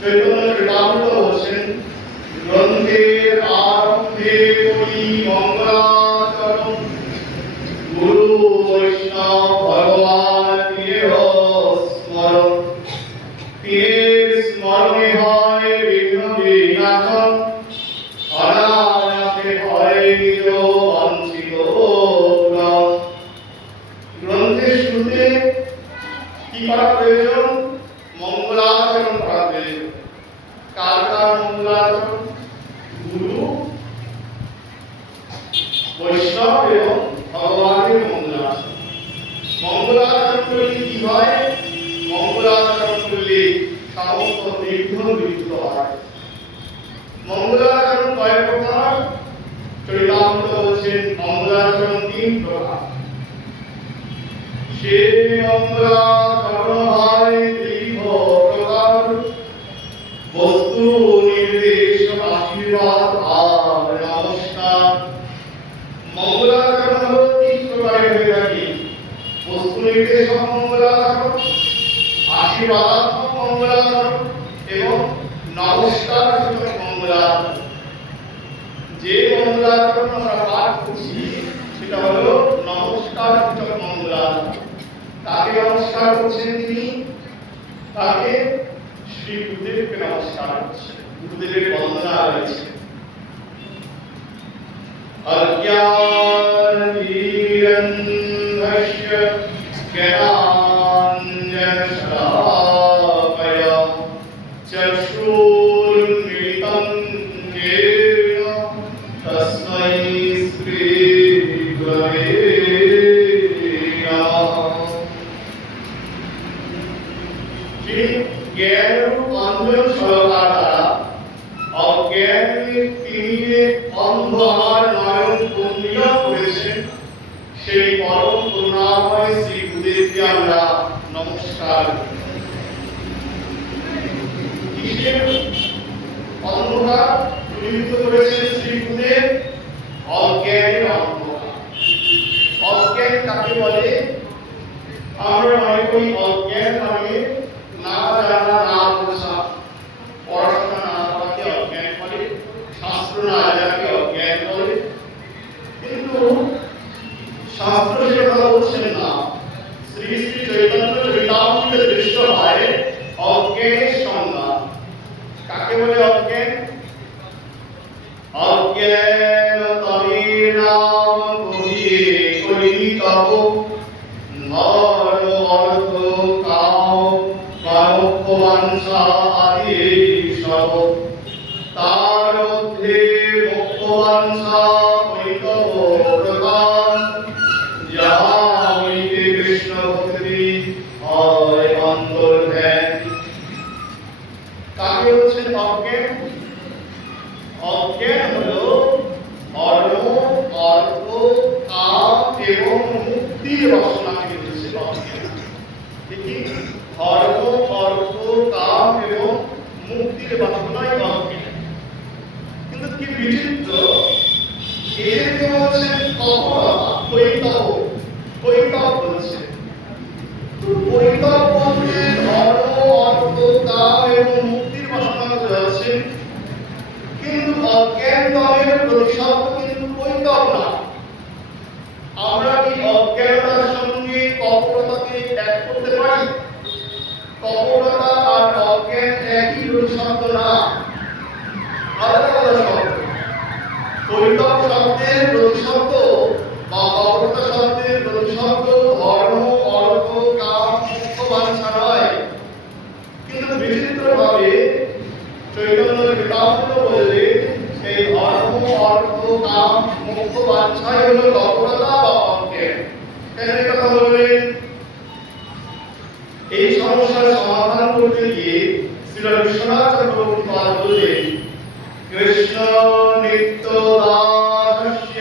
চৈতন্য চরিতামৃত বলছেন, গ্রন্থের আরম্ভে করি মঙ্গলাচরণ, গুরু বৈষ্ণব ভগবান প্রিয় স্মরণ, পীরের স্মরণে হয় বিঘ্ন বিনাশন, অনায়াসে হয় নিজ বাঞ্ছিত পূরণ। গ্রন্থের শুরুতে কি করা প্রয়োজন? মঙ্গলাচরণ করা প্রয়োজন। কার কার মঙ্গলাচরণ? গুরু বৈষ্ণব এবং ভগবানের মঙ্গলাচরণ। মঙ্গলাচরণ করলে কি হয়? মঙ্গলাচরণ করলে সমস্ত বিঘ্ন দূরীভূত হয়। মঙ্গলাচরণ কয় প্রকার? চরিতামৃত বলছেন মঙ্গলাচরণ 3 প্রকার। সে মঙ্গলাচরণ হয় দীর্ঘ প্রকার, বস্তু নির্দেশ আশীর্বাদ আর নমস্কার। মঙ্গলাচরণ হলো 3 প্রকারের হয়ে থাকে। বস্তু নির্দেশক মঙ্গলাচরণ, আশীর্বাদাত্মক মঙ্গলাচরণ এবং নমস্কার সূচক মঙ্গলাচরণ। যে মঙ্গলাচরণ আমরা পাঠ করছি সেটা হলো নমস্কার সূচক মঙ্গলাচরণ। তাকে নমস্কার করছেন তিনি, তাকে শ্রী গুরুদেবকে নমস্কার করছেন, গুরুদেবের বন্দনা রয়েছে। অজ্ঞানতিরন্ধস্য জ্ঞানাঞ্জনশলাকয়া চক্ষুর্মিলিতং येन तस्मै श्री गुरवे नमः। যিনি জ্ঞানরূপ অঞ্জন সরকার দ্বারা অজ্ঞানের তিমিরে অন্ধকার নয়ন উন্মীলন করেছেন, সেই পরম করুণাময় শ্রী গুরুদেবকে আমরা নমস্কার করি। কিসের অন্ধকার দূরীভূত করেছেন শ্রী গুরুদেব? অজ্ঞানের অন্ধকার। অজ্ঞান কাকে বলে? আমরা মনে করি অজ্ঞান মানে না জানা, না বোঝা, পড়াশোনা না করাকে অজ্ঞান বলে, শাস্ত্র না জানাকে অজ্ঞান বলে। কিন্তু শাস্ত্র সে কথা বলছেন না। শ্রী শ্রী চৈতন্য চরিতামৃতে দৃষ্ট হয় অজ্ঞানের সংজ্ঞা। কাকে বলে অজ্ঞান? অজ্ঞান তমের নাম কহিয়ে করিনি তব, ধর্ম অর্থ কাম মোক্ষ বাঞ্ছা আদি সব। তার মধ্যে মোক্ষ বাঞ্ছা কৈতব প্রধান, যাহা হইতে কৃষ্ণ ভক্তি হয় অন্তর্ধ্যান। কাকে বলছেন অজ্ঞান? অজ্ঞান হলো ধর্ম অর্থ কাম এবং মুক্তির বাসনাকে বলছে অজ্ঞান। দেখি, ধর্ম অর্থ কাম এবং মুক্তির বাসনাই অজ্ঞান। কিন্তু কি বিচিত্র, এদেরকে বলছেন কৈতব। কৈতব বলছে কৈতব বলতে ধর্ম অর্থ কাম এবং মুক্তির বাসনা বোঝাচ্ছে। কিন্তু অজ্ঞান তমের প্রতিশব্দ কিন্তু কৈতব না। আমরা কি অজ্ঞানতার সঙ্গে কপটতাকে এক করতে পারি? কপটতা আর অজ্ঞান একই প্রতিশব্দ না, আলাদা আলাদা শব্দ। কৈতব শব্দের প্রতিশব্দ বা কপটতা শব্দের প্রতিশব্দ ধর্ম অর্থ কাম মুক্ত বাঞ্ছা নয়। কিন্তু বিচিত্রভাবে চৈতন্য চরিতামৃত বললে সেই ধর্ম অর্থ কাম মুক্ত বাঞ্ছাই হলো কপটতা বা অজ্ঞান। কেন এই কথা বললেন? এই সমস্যার সমাধান করতে গিয়ে শ্রীল বিশ্বনাথ চক্রবর্তী পাদ বললেন, কৃষ্ণ নিত্য দাসস্য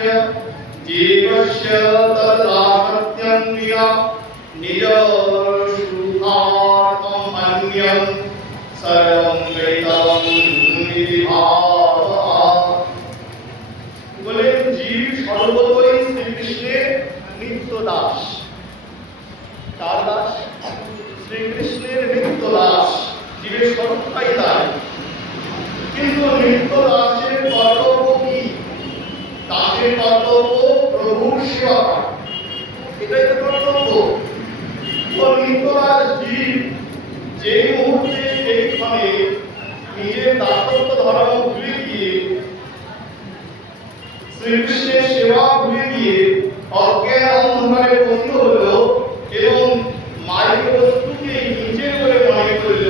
জীবস্য তদাসত্যং ক্রিয়া নিজ সুখার্থম অন্যং সর্বং বৈতং নিধিভাব। বলেন, জীব সর্বদাই শ্রীকৃষ্ণের নিত্য দাস। কার দাস? শ্রীকৃষ্ণের নিত্য দাস। জীবের সর্বদাই দাস। সেবা করা, এটাই তো কর্তব্য। তো নিত্যরাজ জীব যে মুহূর্তে এইখানে নিজের দাসত্ব ধর্ম ভুলে গিয়ে, শ্রীকৃষ্ণের সেবা ভুলে গিয়ে অজ্ঞান অন্ধকারে বন্ধ হলো এবং মায়ের বস্তুকে নিজের বলে মনে করল,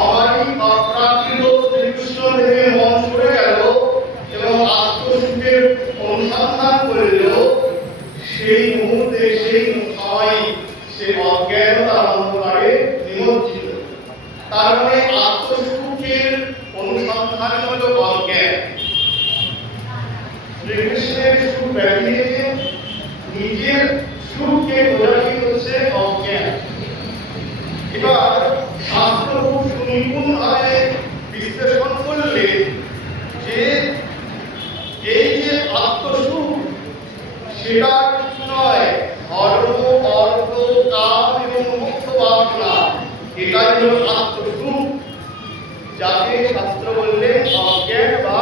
অমায়িক অপ্রাকৃত শ্রীকৃষ্ণ থেকে মন সরে গেল এবং আত্মসুখের অনুসন্ধান করল, সেই মুহূর্তে সেই সময় সে অজ্ঞানতার অন্ধকারে নিমজ্জিত। তার মানে আত্মসুখের অনুসন্ধান হলো অজ্ঞান। শ্রীকৃষ্ণের সুখ ব্যতীত নিজের সুখকে বোঝাই হচ্ছে অজ্ঞান। এবার শাস্ত্র খুব সুনিপুণভাবে বিশ্লেষণ করলে যে এই যে আত্মসুখ, সেটা কিছু নয়, ধর্ম, অর্থ, কাম এবং মোক্ষ বাসনা, এটাই হলো আত্মসুখ, যাকে শাস্ত্র বললেন অজ্ঞান বা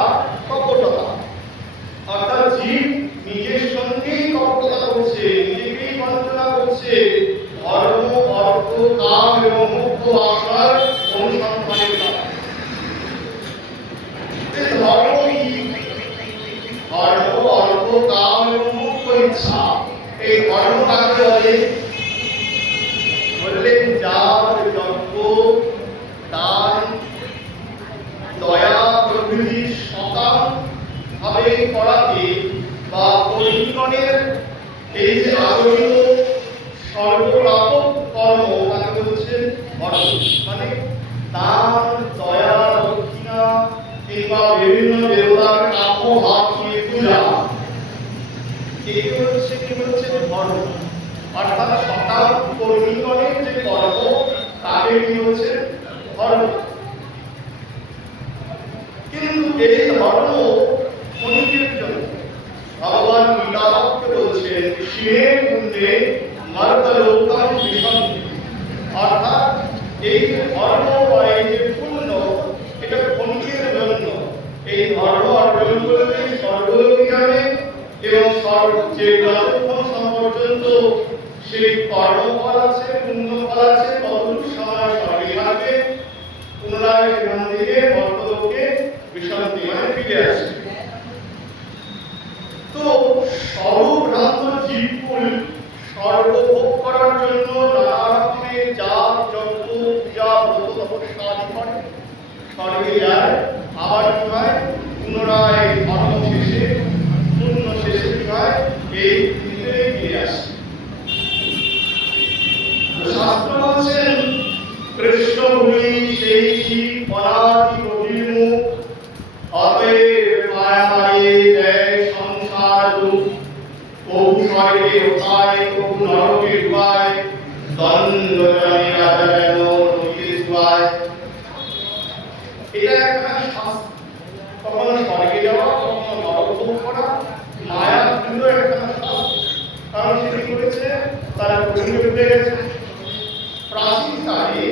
কপটতা। অর্থাৎ জীব নিজের সঙ্গেই কপটতা করছে, নিজেকেই বঞ্চনা করছে, ধর্ম, অর্থ, কাম এবং মোক্ষ বাসনার অনুসন্ধানের দ্বারা। ধর্ম কি? ধর্ম, অর্থ, কাম এবং মোক্ষ ইচ্ছা, এই ধর্ম কাকে বলে? বললেন যার যজ্ঞ, দান, দয়া প্রভৃতি সকাম ভাবে করাতে বা পরিগণের এই যে আচরিত সর্বব্যাপক কর্ম, তাকে বলছে ধর্ম। মানে দান, দয়া, দক্ষিণা কিংবা বিভিন্ন দেবতার কাম্য ভাব নিয়ে পূজা, এগুলো হচ্ছে কি হচ্ছে ধর্ম। অর্থাৎ সকাল কর্মীগণের যে কর্ম, তাকে কি হচ্ছে ধর্ম। কিন্তু এই ধর্ম ক্ষণিকের জন্য। ভগবান গীতাবাক্যে বলছেন শিরে কুণ্ডে মার্গলোকাম বিশন্তি, অর্থাৎ এই যে ধর্ম বা এই যে পুণ্য, এটা ক্ষণিকের জন্য। এই ধর্ম অর্জন করলে স্বর্গলোকে যাবে এবং যে যতক্ষণ পর্যন্ত সেই কর্মফল আছে, পুণ্যফল আছে, ততটুকু সময় স্বর্গে থাকবে, পুনরায় সেখান থেকে মর্তলোকে বিশান্তি মানে ফিরে আসে। তো সর্বভ্রান্ত জীবকুল সর্বভোগ করার জন্য নানা রকমের যাগ, যজ্ঞ, পূজা, ব্রত, তপস্যা আদি করে স্বর্গে যায়। আবার কি হয়? পুনরায় ধর্ম শেষে, পুণ্য শেষে কি হয়? এই পৃথিবীতে ফিরে আসে। শাস্ত্র বলছেন কৃষ্ণ ভূমি সেই অনাদি অভিমুখ, অতএব মায়ামায়ে দেয় সংসার রূপ, কবু স্বর্গে উপায়, কবু নরকে উপায়, দ্বন্দ্ব জনে রাজা যেন নদীর উপায়। এটা একটা শাস্ত্র। কখনো স্বর্গে যাওয়া, কখনো নরক ভোগ করা, মায়া কিন্তু একটা শাস্ত্র। কারণ সেটি করেছে তারা পরিণত হয়ে গেছে। প্রাচীন কালে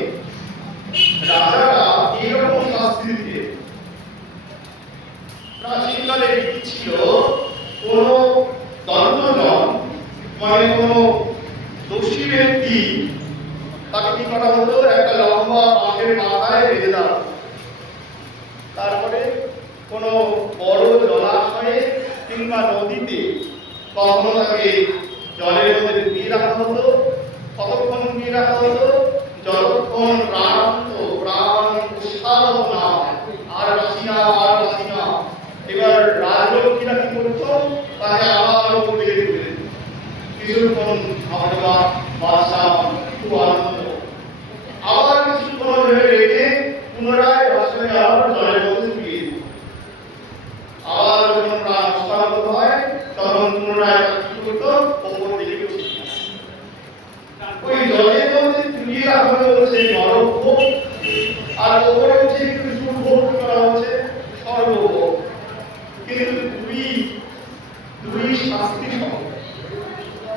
রাজারা এইরকম শাস্তি দিতে, প্রাচীনকালে কি ছিল, কোন দণ্ডজন মানে কোন দোষী ব্যক্তি, তাকে কি করা হতো? একটা লম্বা বাঁশের মাথায় বেঁধে দেওয়া। তারপরে কোন বড় জলাশয়ে কিংবা নদীতে কখনো তাকে জলের মধ্যে ডুবিয়ে রাখা হতো। কতক্ষণ ডুবিয়ে রাখা হতো? যতক্ষণ প্রাণ উৎসাহ না হয়, আর বাঁচি না, আর বাঁচি না। এবার রাজলক্ষ্মীরা কি করতো? তাকে আবার উপরে তুলে কিছুক্ষণ আমরা বাদশা খুব আনন্দ, আবার কিছুক্ষণ ধরে রেখে পুনরায় বাসায় আবার জলের মধ্যে ডুবিয়ে দিত। আবার যখন প্রাণ উৎসাহ হয় তখন পুনরায় কি করতো? ওপর দিকে উঠে ওই জলের মধ্যে ডুবিয়ে রাখা হচ্ছে নরক ভোগ, আর ওপরে উঠে কিছু ভোগ করা হচ্ছে স্বর্গভোগ। কিন্তু দুই শাস্তি সহ।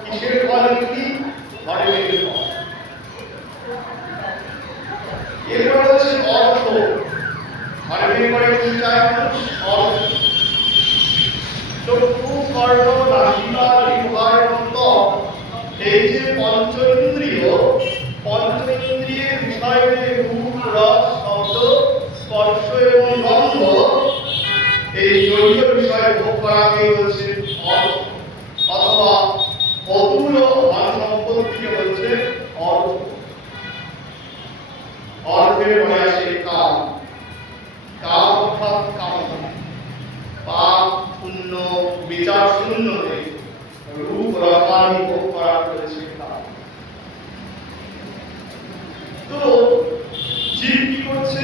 কিসের ফল কি? ধর্মের ফল। এরপর হচ্ছে অর্থ। ধর্মের পরে কি চায় মানুষ? অর্থ। চক্ষু, কর্ণ, নাসিকা, জিহ্বা, বিষয়ে যে রূপ, রস, শব্দ, স্পর্শ এবং গন্ধ, এই জলীয় বিষয়ে ভোগ করাকে বলছে অর্থ, অথবা অতুল ধন সম্পত্তিকে বলছে অর্থ। অর্থের পরে আসে কাম। কাম অর্থাৎ কামনা। পাপ পুণ্য বিচার শূন্য হয়ে রূপ রসায়ন ভোগ করা করেছে কাম। তো জীব কি করছে?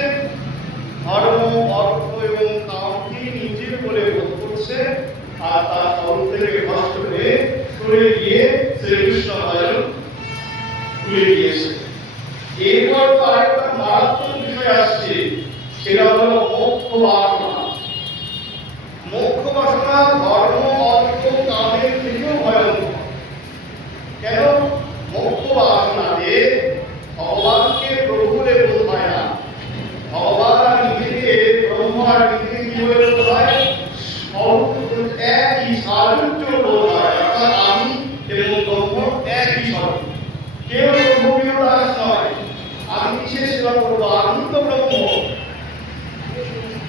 ধর্ম, অর্থ এবং কামকে নিজের বলে বোধ করছে, আর তার স্বরূপ থেকে ভ্রষ্ট হয়ে সরে গিয়ে শ্রীকৃষ্ণ ভজন ভুলে গিয়েছে। এরপর তো আরেকটা মারাত্মক বিষয় আসছে, সেটা হলো মোক্ষ বাসনা। মোক্ষ বাসনা ধর্ম, অর্থ, কামের থেকেও ভয়ঙ্কর। কেন? মোক্ষ বাসনাতে ভগবানকে প্রভু বলে বোধ হয় না। ভগবান আর নিজেকে ব্রহ্ম আর নিজেকে কি বলে বোধ হয়? একই সারূপ্য বোধ হয়, অর্থাৎ আমি এবং ব্রহ্ম একই স্বরূপ। কেউ ব্রহ্ম কেউ দাস নয়। আমি কিসের সেবা করবো? আমি তো ব্রহ্ম।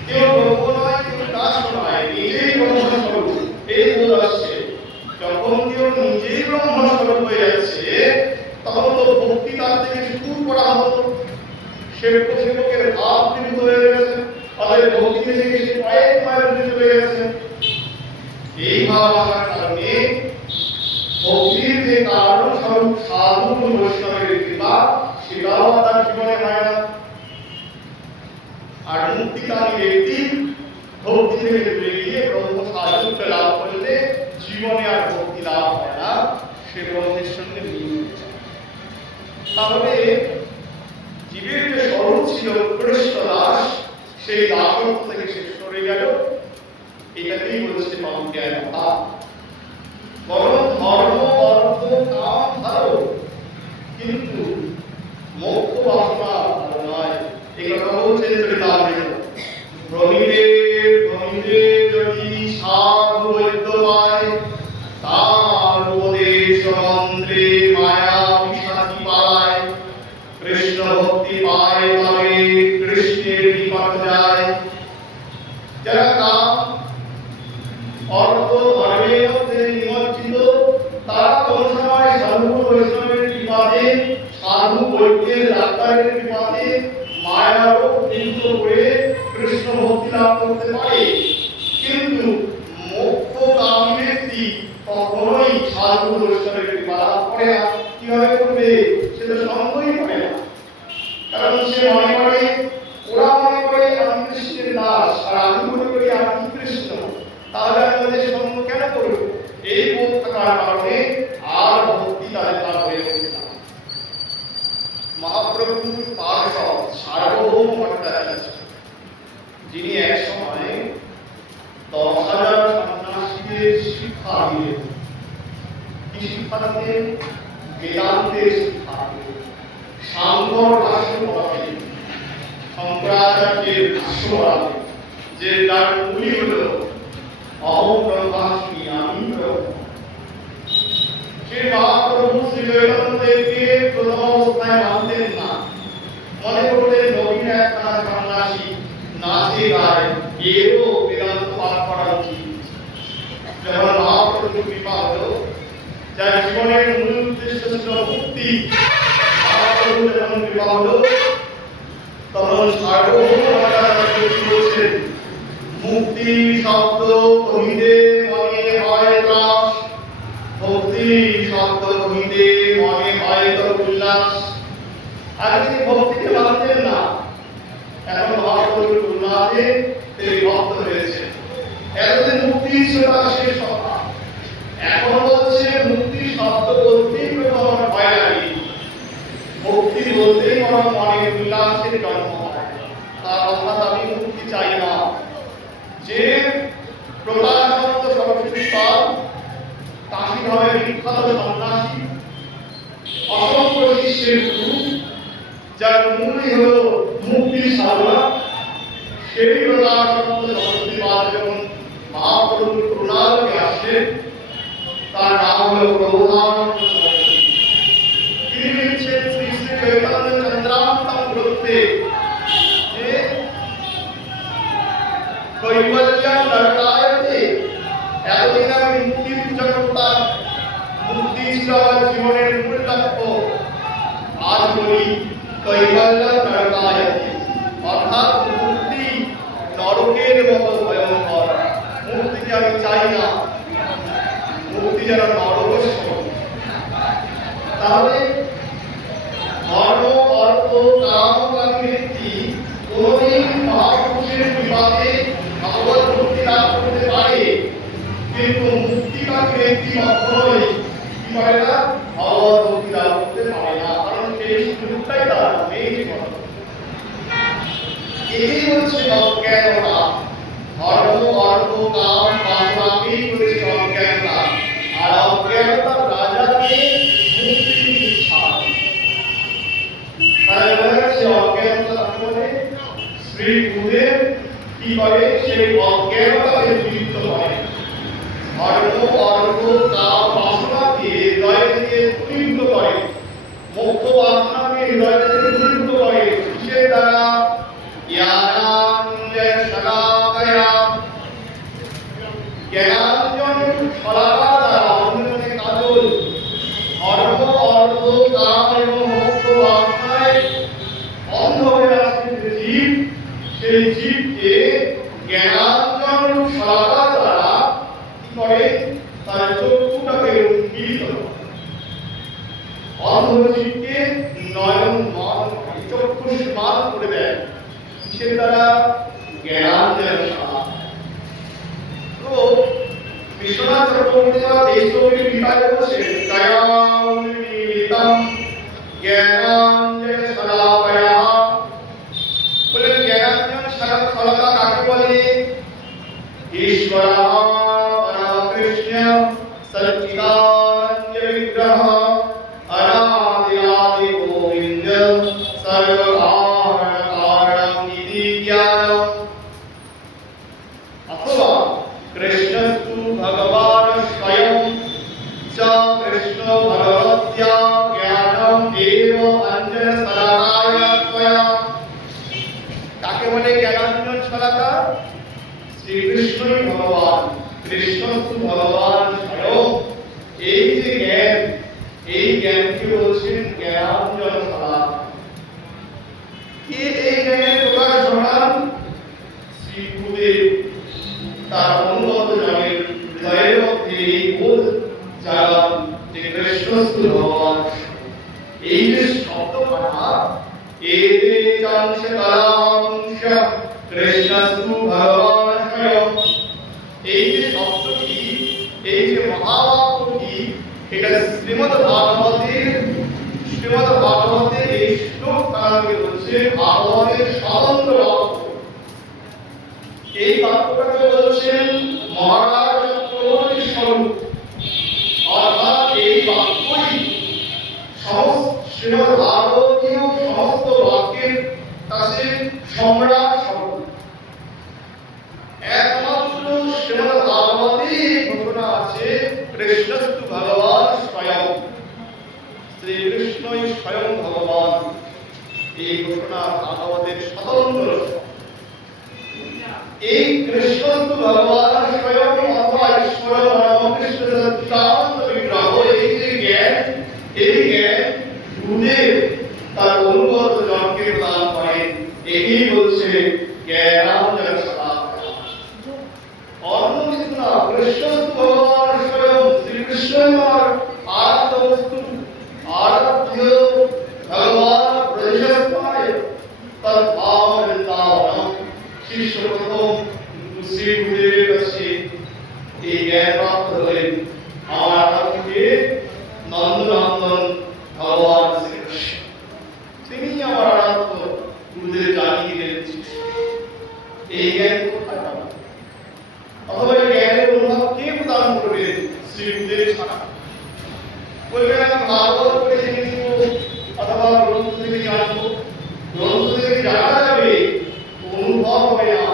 কেউ ব্রহ্ম নয়, কেউ দাস নয়, নিজেই ব্রহ্মস্বরূপ, এই বোধ আসছে। যখন কেউ নিজেই ব্রহ্মস্বরূপ হয়ে যাচ্ছে, তখন তো ভক্তি তার থেকে শুরু করা হতো। সেবকের ভাব বিরুদ্ধ হয়ে গেছে, তাদের ভক্তি থেকে সে কয়েক মায়ের বিরুদ্ধ হয়ে গেছে। এই ভাব আসার কারণে ভক্তির যে কারণ স্বরূপ সাধু বৈষ্ণবের কৃপা, সেটাও তার জীবনে হয় না। আর মুক্তিকামী ব্যক্তি ভক্তি থেকে দূরে গিয়ে ব্রহ্ম সাধুত্ব লাভ করলে জীবনে আর ভক্তি লাভ হয় না, সে ব্রহ্মের সঙ্গে মিলিয়ে যায়। তাহলে জীবের যে স্বরূপ ছিল কৃষ্ণ দাস, সেই দাসত্ব থেকে সে সরে গেল। এটাকেই বলছে অজ্ঞান ভাব। বরং ধর্ম, অর্থ, কাম ভালো, কিন্তু মোক্ষ বাসনা ভালো নয়। এই কথা বলছে চরিতামৃত। প্রমিতে প্রমিতে যদি সাধু বৈদ্য পায়, তার উপদেশ মন্ত্রে মায়া পিশাচি পালায়। কৃষ্ণ ভক্তি পায় তবে কৃষ্ণের নিকট যায়। যারা কাম, অর্থ, ধর্মের মধ্যে নিমজ্জিত, তারা কোন সময় সাধু বৈষ্ণবের কৃপাতে, সাধু বৈদ্যের ডাক্তারের কৃপাতে মায়ারও নিযুক্ত করে কৃষ্ণ ভক্তি লাভ করতে পারে। কিন্তু মোক্ষকামী ব্যক্তি কখনোই সাধু বৈষ্ণবের কৃপা লাভ করে না। কিভাবে করবে? সে তো সঙ্গই করে না। কারণ সে মনে করে, ওরা মনে করে আমি কৃষ্ণের দাস, আর আমি মনে করি আমি কৃষ্ণ, তাহলে আমি ওদের সঙ্গ কেন করব? এই বোধ থাকার কারণে আর ভক্তি তাদের লাভ হয়ে ওঠে না। মহাপ্রভুর পার্ষদ সার্বভৌম ভট্টাচার্য, যিনি এক সময় 10,000 সন্ন্যাসীদের শিক্ষা দিলেন। কি শিক্ষা দিলেন? বেদান্তের শিক্ষা দিলেন, সাংখ্যর ভাষ্য পড়ালেন, শঙ্করাচার্যের ভাষ্য পড়ালেন, যে তার মূলই হল অহং ব্রহ্মাস্মি, আমি ব্রহ্ম। সে মহাপ্রভু শ্রী চৈতন্যদেবকে প্রথম অবস্থায় মানতেন না। মনে করলেন নবীন একখানা সন্ন্যাসী নাচে গায়, এরও বেদান্ত পাঠ করা উচিত। যখন মহাপ্রভুর কৃপা হল, যার জীবনের মূল উদ্দেশ্য ছিল মুক্তি, মহাপ্রভু যখন কৃপা হল, তখন সার্বভৌম ভট্টাচার্য বলছেন, মুক্তি শব্দ কহিতে মনে হয় ত্রাস, ভক্তি শব্দ কহিতে মনে হয় তো উল্লাস। আগে তিনি ভক্তিকে মানতেন না, এখন মহাপ্রভুর করুণাতে তিনি ভক্ত হয়েছেন। এতদিন মুক্তি ছিল তার শেষ কথা, এখন বলছে মুক্তি শব্দ বলতেই আমার ভয় লাগে, ভক্তি বলতেই আমার মনে উল্লাসের জন্ম হয়। তার অর্থাৎ আমি মুক্তি চাই না। যে প্রকাশানন্দ সরস্বতী পাল, কাশীভাবে বিখ্যাত সন্ন্যাসী, অসংখ্য শিষ্যের গুরু, যার মূলই হল মুক্তির সাধনা, সেই প্রকাশানন্দ সরস্বতী পাল যখন মহাপ্রভুর করুণালোকে আসলেন, তার নাম হল প্রবোধানন্দ সরস্বতী। তিনি লিখছেন, শ্রী শ্রী চৈতন্য চন্দ্রান্তম বলছে যে কৈবল্যম নরকায়তে। এতদিন আমি মুক্তির পূজা করতাম, মুক্তি ছিল আমার জীবনের মূল লক্ষ্য। আজ বলি কৈবল্যম নরকায়তে, অর্থাৎ মুক্তি নরকের মতো ভয়ঙ্কর। মুক্তিকে আমি চাই না, মুক্তি যেন নরকের সমান। তাহলে ধর্ম, অর্থ, কাম, বৃত্তি কোনদিন মহাপুরুষের কৃপাতে ভগবত মুক্তি লাভ করতে পারে, কিন্তু মুক্তিকার ব্যক্তি কখনোই কি পারে না, ভগবত মুক্তি লাভ করতে পারে না, কারণ সেই সুযোগটাই তার নেই। এই হচ্ছে অজ্ঞানতা। ধর্ম, অর্থ, কাম, বাসনাকেই করেছে অজ্ঞানতা, আর অজ্ঞানতা রাজাকে মুক্তি দিতে চায়। তাই বলা গেছে অজ্ঞানতা বলে শ্রী গুরুদেব কি করে, সেই অজ্ঞানতাকে দূরীভূত করে। ধর্ম, অর্থ, কাম, বাসনাকে হৃদয় থেকে দূরীভূত করে, মুক্ত বাসনাকে হৃদয় থেকে দূরীভূত করে। কিসের দ্বারা? জ্ঞানাঞ্জন শলাকয়া, জ্ঞানাঞ্জন শলাকা দ্বারা, অন্যজনে কাজল। ধর্ম, অর্থ, কাম এবং মুক্ত বাসনায় অন্ধ হয়ে আছে যে জীব, সেই জীবকে জ্ঞানাঞ্জন শলাকা দ্বারা কি করে, তার চক্ষুটাকে উন্মীলিত করে। অন্ধ জীবকে নয়ন মান, চক্ষুষ্মান করে দেয়। কিসের দ্বারা? জ্ঞানাঞ্জন শলাকা। তো বিশ্বনাথ চক্রবর্তী এই ছবির বিপাকে বসে কায়াউন্মীলিতম জ্ঞানাঞ্জন শলাকয়া বলে। জ্ঞানাঞ্জন শলাকা কাকে বলে? ঈশ্বরঃ পরমকৃষ্ণ সচ্চিদানন্দ বিগ্রহ অনাদি আদি গোবিন্দ সর্বকারণ কারণম ইতি জ্ঞানম। অথবা কৃষ্ণস্তু ভগবান স্বয়ং চ কৃষ্ণ ভগবত্যা জ্ঞানম এব অঞ্জন শলাকায় ত্বয়া। কাকে বলে জ্ঞানাঞ্জন শলাকা? শ্রীকৃষ্ণই ভগবান, কৃষ্ণস্তু ভগবান স্বয়ং। এই যে জ্ঞান, এই জ্ঞানকে বলছেন জ্ঞানাঞ্জন শলাকা। কে এই জ্ঞানের প্রকাশ ঘটান? শ্রী গুরুদেব তার অনুগত জনের হৃদয়ের মধ্যে এই বোধ জাগান যে কৃষ্ণস্তু ভগবান। এই যে শব্দখানা, এতে চাংশ কালাংশ কৃষ্ণস্তু ভগবান স্বয়ং, এই যে শব্দটি, এই যে মহাবাক্যটি, এটা শ্রীমদ্ ভাগবতের এই শ্লোক কারণকে বলছে ভাগবতের স্বতন্ত্র বাক্য। এই বাক্যটাকে বলছেন মহারাজ চক্রবর্তীর স্বরূপ, অর্থাৎ এই বাক্যই শ্রীমদ্ ভাগবতীয় সমস্ত বাক্যের কাছে সম্রাট স্বরূপ। একমাত্র শ্রীমদ্ ভাগবতে ঘোষণা আছে কৃষ্ণস্তু ভগবান স্বয়ং, শ্রীকৃষ্ণই স্বয়ং ভগবান। এই ঘোষণা ভাগবতের স্বতন্ত্র। এই কৃষ্ণস্তু ভগবান স্বয়ং অথবা ঈশ্বর পরমকৃষ্ণ সচ্চিদানন্দ বিগ্রহ, এই যে জ্ঞান, এই জ্ঞান গুরুদেব তার অনুগত জনকে প্রদান করেন। একেই বলছে জ্ঞানাঞ্জন শলাকা। অন্য কিছু না। কৃষ্ণস্তু ভগবান স্বয়ং, শ্রীকৃষ্ণই আমার আরাধ্য বস্তু, আরাধ্য ভগবান ব্রজস্থানে তদ্ভাব বৃন্দাবনম। শিষ্য প্রথম শ্রী গুরুদেবের কাছে এই জ্ঞান প্রাপ্ত হলেন। আমার আরাধ্যকে নন্দনন্দন ভগবান শ্রীকৃষ্ণ, তিনি আমার আরাধ্য। গুরুদেব জানিয়ে দিলেন এই জ্ঞান কোথায় পাবেন, অথবা এই জ্ঞানের অনুভব কে প্রদান করবেন? শ্রী গুরুদেব ছাড়া। বলবেন আমি ভাগবত পড়ে জেনেছি অথবা গ্রন্থ থেকে জানবো। গ্রন্থ থেকে জানা যাবে, অনুভব হবে না।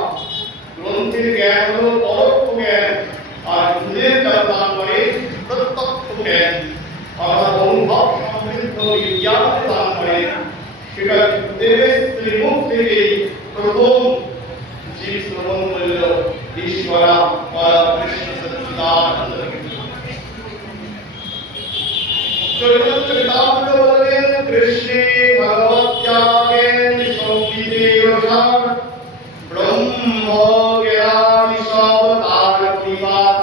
গ্রন্থের জ্ঞান হলো পরোক্ষ জ্ঞান, আর গুরুদেব যা প্রদান করে প্রত্যক্ষ জ্ঞান, অর্থাৎ অনুভব সমৃদ্ধ বিজ্ঞান প্রদান করে। সেটা গুরুদেবের শ্রীকৃষ্ণের মুখ থেকে প্রথম যে শ্রবণ করল ঈশ্বরা কৃষ্ণ সচ্চিদানন্দ চৈতন্য পিতামহ বলেন কৃষ্ণে ভগবত্যাগে সংগীতে রসার ব্রহ্ম জ্ঞানি সব তার পরিবার।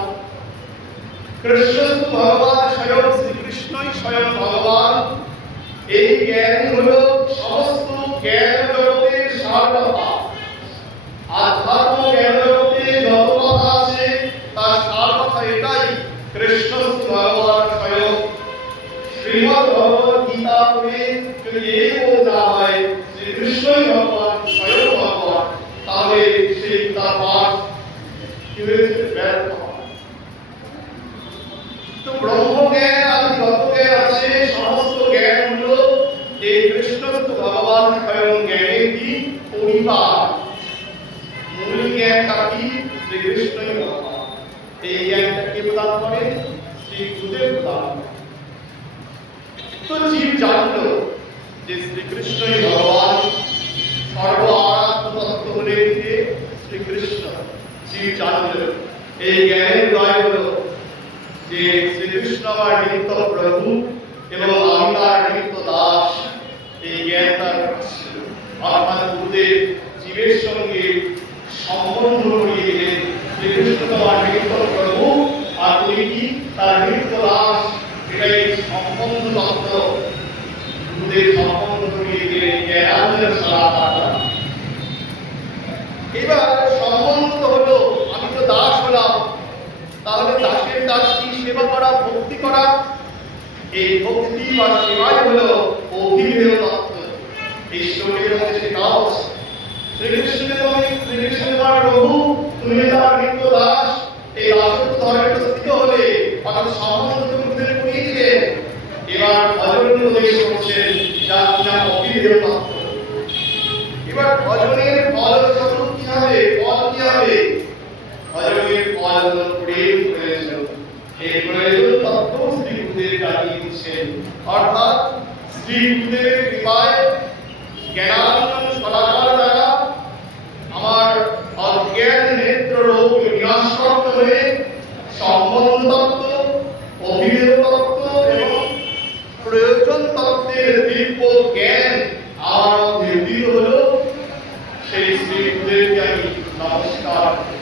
কৃষ্ণ ভগবান স্বয়ং শ্রীকৃষ্ণই স্বয়ং ভগবান। এই জ্ঞান হলো সমস্ত জ্ঞান জগতের সার কথা। আধ্যাত্ম জ্ঞান জগতে যত কথা আছে তার সার কথা এটাই, কৃষ্ণ ভগবান স্বয়ং। শ্রীমদ্ ভগবদ গীতা পড়ে যদি এই বলা হয় শ্রীকৃষ্ণই ভগবান স্বয়ং ভগবান, তাহলে সেই গীতা পাঠ কি হয়েছে? ব্যর্থ। তো ব্রহ্মজ্ঞান আদি যত জ্ঞান আছে সমস্ত জ্ঞান হলো এই কৃষ্ণ ভগবান স্বয়ং জ্ঞানের কি পরিবার। মূল জ্ঞানটা কি? শ্রীকৃষ্ণই ভগবান। এই জ্ঞানটা কে প্রদান করে? শ্রী গুরুদেব প্রদান করে। তো জীব জানলো যে শ্রীকৃষ্ণই ভগবান, সর্ব আরাধ্য তত্ত্ব হলেন কে? শ্রীকৃষ্ণ। জীব জানলো, এই জ্ঞানের উদয় হলো যে শ্রীকৃষ্ণ আমার নিত্য প্রভু এবং আমি তার নিত্য দাস। এই জ্ঞান তার ছিল, অর্থাৎ গুরুদেব জীবের সঙ্গে সম্বন্ধ করিয়ে দিলেন। শ্রীকৃষ্ণ তোমার নিত্য প্রভু আর তুমি কি তার নিত্য দাস। এটাই সম্বন্ধ তত্ত্ব। গুরুদেব সম্বন্ধ করিয়ে দিলেন জ্ঞানাঞ্জন সারা। এবার সম্বন্ধ তো হলো, আমি তো দাস হলাম, তাহলে দাসের কাজ কি? সেবা করা, ভক্তি করা। এই ভক্তি বা সেবাই হলো অভিধেয় তত্ত্ব। এই শ্লোকের মধ্যে সেটাও আছে। শ্রীকৃষ্ণ তোমার প্রভু, তুমি তার নিত্য দাস। এই দাসত্ব ধর্মে স্থিত হলে অর্থাৎ সম্বন্ধ গুরুদেব করিয়ে দিলেন। এবার ভজন উপদেশ করছেন, যার নাম অভিধেয় তত্ত্ব। এবার ভজনের ফল স্বরূপ কি হবে? ফল কি হবে? ভজনের ফল হলো প্রেম প্রয়োজন। এই প্রয়োজন তত্ত্ব শ্রী গুরুদেব জানিয়ে দিচ্ছেন। অর্থাৎ শ্রী গুরুদেবের কৃপায় জ্ঞানাঞ্জন সদাচার দ্বারা আমার অজ্ঞান নেত্র রোগ বিনাশপ্রাপ্ত হয়ে সম্বন্ধ তত্ত্ব, অভিধেয় তত্ত্ব এবং প্রয়োজন তত্ত্বের দিব্য জ্ঞান